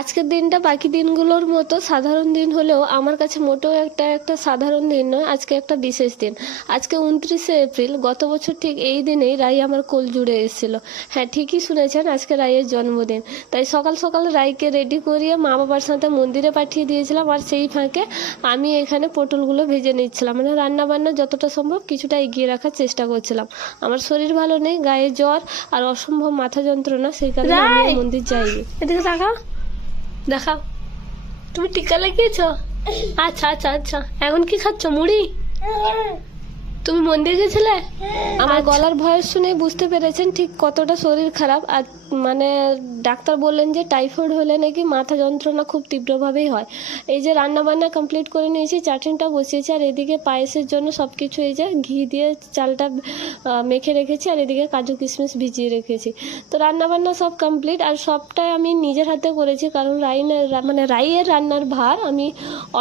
আজকের দিনটা বাকি দিনগুলোর মতো সাধারণ দিন হলেও আমার কাছে মোটেও একটা সাধারণ দিন নয়। আজকে একটা বিশেষ দিন। আজকে 29শে এপ্রিল। গত বছর ঠিক এই দিনেই রাই আমার কোল জুড়ে এসেছিল। হ্যাঁ, ঠিকই শুনেছেন, আজকে রাইয়ের জন্মদিন। তাই সকাল সকাল রাইকে রেডি করিয়ে মা বাবার সাথে মন্দিরে পাঠিয়ে দিয়েছিলাম, আর সেই ফাঁকে আমি এখানে পটলগুলো ভেজে নিচ্ছিলাম। মানে রান্না বান্না যতটা সম্ভব কিছুটা এগিয়ে রাখার চেষ্টা করছিলাম। আমার শরীর ভালো নেই, গায়ে জ্বর আর অসম্ভব মাথা যন্ত্রণা, সেই কারণে আমি আর মন্দির যাইনি। এদিকে তাকাও, দেখাও, তুমি টিকা লাগিয়েছো? আচ্ছা আচ্ছা আচ্ছা, এখন কি খাচ্ছ? মুড়ি? তুমি মন্দির গেছিলে? আমার গলার ভয়েস শুনে বুঝতে পেরেছেন ঠিক কতটা শরীর খারাপ। আর মানে ডাক্তার বললেন যে টাইফয়েড হলে নাকি মাথা যন্ত্রণা খুব তীব্রভাবেই হয়। এই যে রান্না বান্না কমপ্লিট করে নিয়েছি, চাটনিটা বসিয়েছি, আর এদিকে পায়েসের জন্য সব কিছু এই যে ঘি দিয়ে চালটা মেখে রেখেছি, আর এদিকে কাজু কিশমিশ ভিজিয়ে রেখেছি। তো রান্না বান্না সব কমপ্লিট, আর সবটাই আমি নিজের হাতে করেছি, কারণ রাইয়ের রান্নার ভার আমি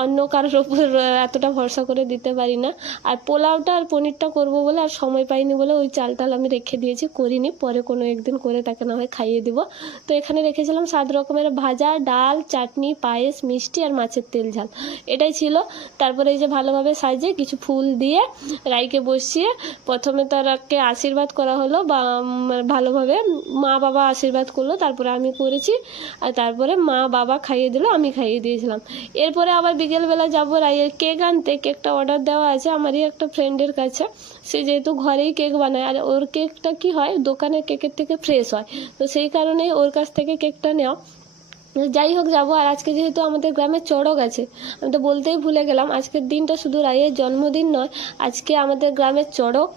অন্য কারোর ওপর এতটা ভরসা করে দিতে পারি না। আর পোলাওটা আর পনিরটা করব বলে আর সময় পাইনি বলে ওই চালটাল আমি রেখে দিয়েছি, করিনি। পরে কোনো একদিন করে তাকে না হয় খাইয়ে দিব। তো এখানে রেখেছিলাম 7 রকমের ভাজা, ডাল, চাটনি, পায়েস, মিষ্টি আর মাছের তেল ঝাল, এটাই ছিল। তারপরে এই যে ভালোভাবে সাজিয়ে কিছু ফুল দিয়ে রাইকে বসিয়ে প্রথমে তারকে আশীর্বাদ করা হলো, বা ভালোভাবে মা বাবা আশীর্বাদ করলো, তারপরে আমি করেছি, আর তারপরে মা বাবা খাইয়ে দিল, আমি খাইয়ে দিয়েছিলাম। এরপরে আবার বিকেলবেলা যাবো রাইয়ের কেক আনতে। কেকটা অর্ডার দেওয়া আছে আমারই একটা ফ্রেন্ডের কাছে। সে যেহেতু ঘরেই কেক বানায়, আর ওর কেকটা কি হয়, দোকানের কেকের থেকে ফ্রেশ হয়, তো সেই কারণেই ওর কাছ থেকে কেকটা নেওয়া। যাই হোক, যাবো। আর আজকে যেহেতু আমাদের গ্রামে চড়ক আছে, আমি তো বলতেই ভুলে গেলাম, আজকের দিনটা শুধু রাইয়ের জন্মদিন নয়, আজকে আমাদের গ্রামের চড়ক।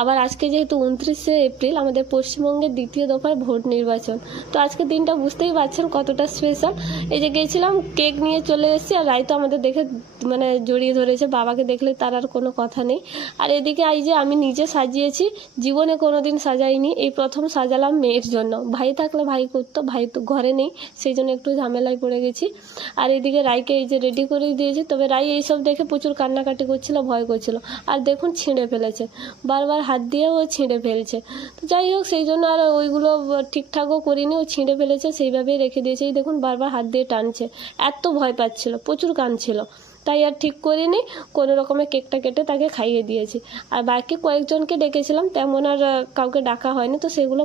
আবার আজকে যেহেতু 29শে এপ্রিল, আমাদের পশ্চিমবঙ্গের দ্বিতীয় দফার ভোট নির্বাচন। তো আজকের দিনটা বুঝতেই পারছেন কতটা স্পেশাল। এই যে গেছিলাম, কেক নিয়ে চলে এসেছি, আর রাই তো আমাদের দেখে মানে জড়িয়ে ধরেছে। বাবাকে দেখলে তার আর কোনো কথা নেই। আর এদিকে এই যে আমি নিজে সাজিয়েছি, জীবনে কোনোদিন সাজাইনি, এই প্রথম সাজালাম মেয়ের জন্য। ভাই থাকলে ভাই করতো, ভাই তো ঘরে নেই, সেই জন্য একটু ঝামেলায় পড়ে গেছি। আর এদিকে রাইকে এই যে রেডি করে দিয়েছি। তবে রাই এইসব দেখে প্রচুর কান্নাকাটি করছিল, ভয় করছিল। আর দেখুন ছিঁড়ে ফেলেছে, বারবার হাত দিয়ে ও ছিঁড়ে ফেলছে। তো যাই হোক, সেই জন্য আর ওইগুলো ঠিকঠাকও করিনি, ও ছিঁড়ে ফেলেছে, সেইভাবেই রেখে দিয়েছে। এই দেখুন বারবার হাত দিয়ে টানছে, এত ভয় পাচ্ছিল, প্রচুর কাঁদছিল। তাই আর ঠিক করিনি, কোনো রকমের কেকটা কেটে তাকে খাইয়ে দিয়েছি। আর বাকি কয়েকজনকে ডেকেছিলাম, তেমন আর কাউকে ডাকা হয়নি, তো সেগুলো